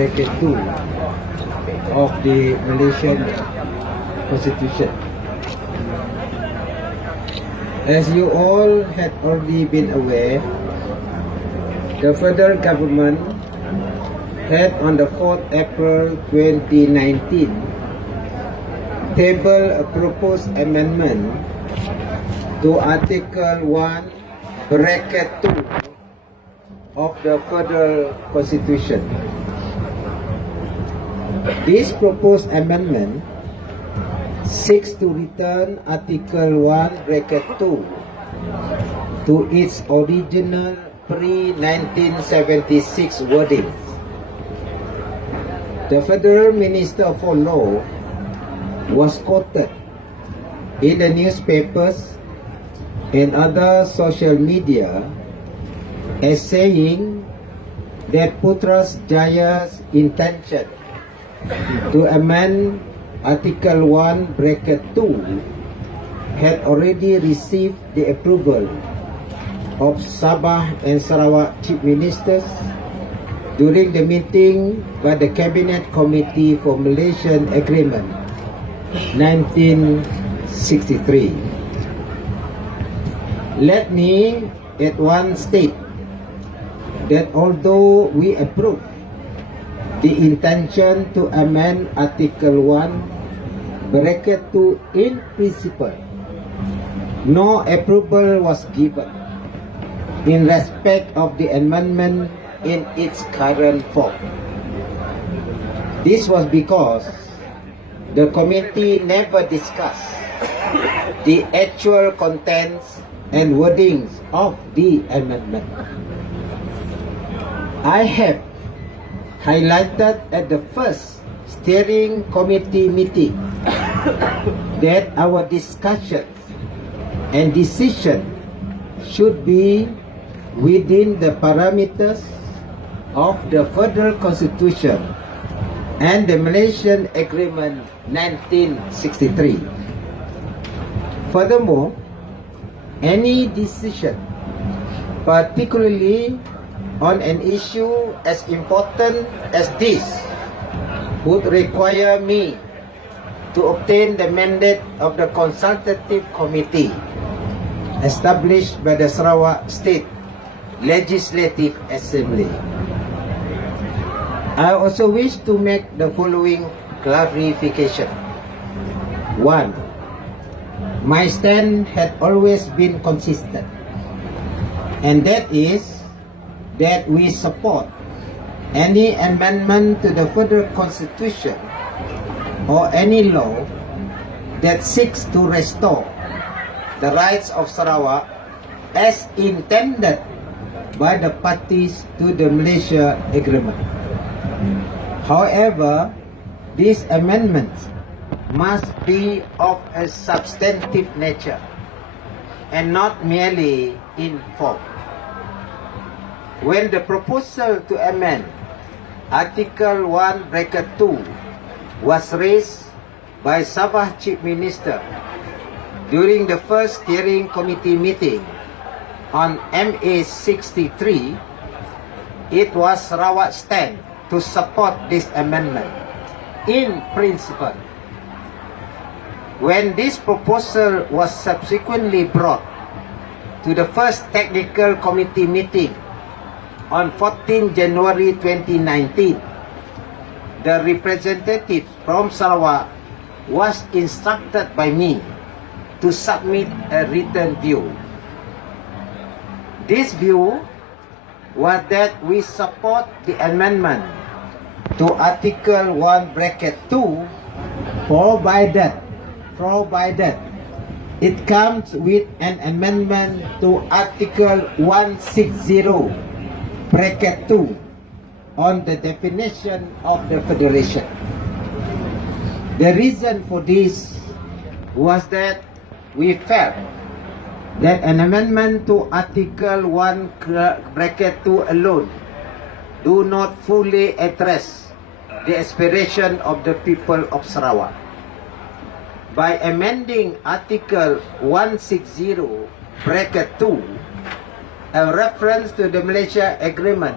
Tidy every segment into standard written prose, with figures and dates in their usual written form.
Bracket 2 of the Malaysian Constitution. As you all had already been aware, the federal government had on the 4th April 2019 tabled a proposed amendment to Article 1, Bracket 2 of the Federal Constitution. This proposed amendment seeks to return Article 1, Bracket 2 to its original pre-1976 wording. The Federal Minister for Law was quoted in the newspapers and other social media as saying that Putrajaya's intention to amend Article 1, Bracket 2 had already received the approval of Sabah and Sarawak Chief Ministers during the meeting by the Cabinet Committee for Malaysian Agreement 1963. Let me at once state that although we approve the intention to amend Article 1, Bracket 2 in principle, no approval was given in respect of the amendment in its current form. This was because the committee never discussed the actual contents and wordings of the amendment. I have highlighted at the first steering committee meeting that our discussions and decision should be within the parameters of the Federal Constitution and the Malaysian Agreement 1963. Furthermore, any decision, particularly on an issue as important as this, would require me to obtain the mandate of the consultative committee established by the Sarawak State Legislative Assembly. I also wish to make the following clarification. 1. My stand had always been consistent, and that is that we support any amendment to the Federal Constitution or any law that seeks to restore the rights of Sarawak as intended by the parties to the Malaysia Agreement. However, these amendments must be of a substantive nature and not merely in form. When the proposal to amend Article 1, Bracket 2 was raised by Sabah Chief Minister during the first steering committee meeting on MA 63, it was Sarawak's stand to support this amendment in principle. When this proposal was subsequently brought to the first technical committee meeting on 14 January 2019, the representative from Sarawak was instructed by me to submit a written view. This view was that we support the amendment to Article 1, Bracket 2, provided it comes with an amendment to Article 160, Bracket 2 on the definition of the Federation. The reason for this was that we felt that an amendment to Article 1, Bracket 2 alone do not fully address the aspiration of the people of Sarawak. By amending Article 160, Bracket 2, a reference to the Malaysia Agreement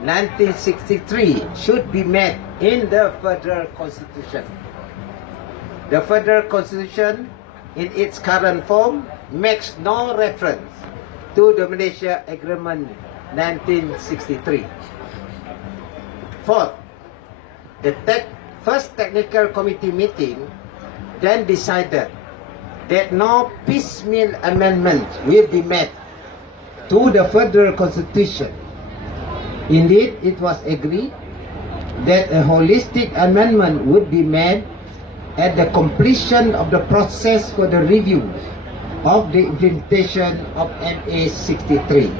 1963 should be met in the Federal Constitution. The Federal Constitution, in its current form, makes no reference to the Malaysia Agreement 1963. Fourth, the first technical committee meeting then decided that no piecemeal amendment will be made to the Federal Constitution. Indeed, it was agreed that a holistic amendment would be made at the completion of the process for the review of the implementation of MA 63.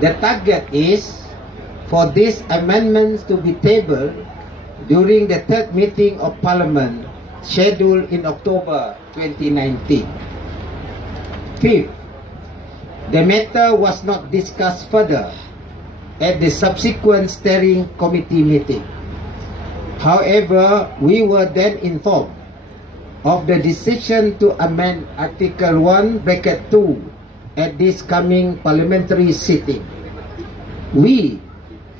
The target is for these amendments to be tabled during the third meeting of Parliament scheduled in October 2019. Fifth, the matter was not discussed further at the subsequent steering committee meeting. However, we were then informed of the decision to amend Article 1, Bracket 2 at this coming parliamentary sitting. We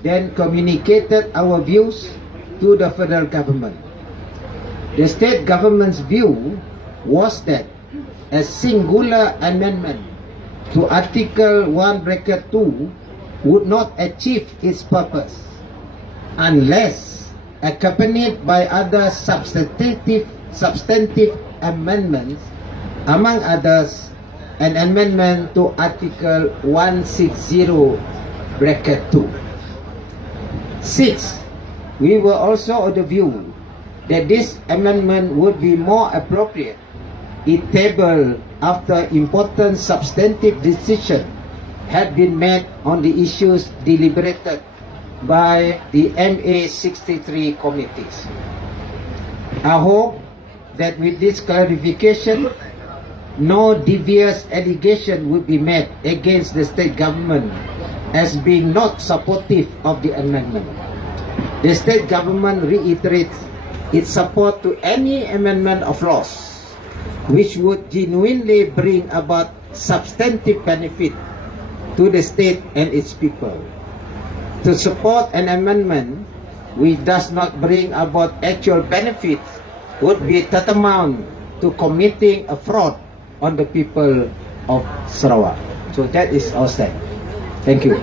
then communicated our views to the federal government. The state government's view was that a singular amendment to Article 1, Bracket 2 would not achieve its purpose unless accompanied by other substantive amendments, among others, an amendment to Article 160, Bracket 2. 6. We were also of the view that this amendment would be more appropriate if tabled after important substantive decision had been made on the issues deliberated by the MA 63 committees. I hope that with this clarification, no devious allegation will be made against the state government as being not supportive of the amendment. The state government reiterates its support to any amendment of laws which would genuinely bring about substantive benefit to the state and its people. To support an amendment which does not bring about actual benefits would be tantamount to committing a fraud on the people of Sarawak. So that is our stand. Thank you.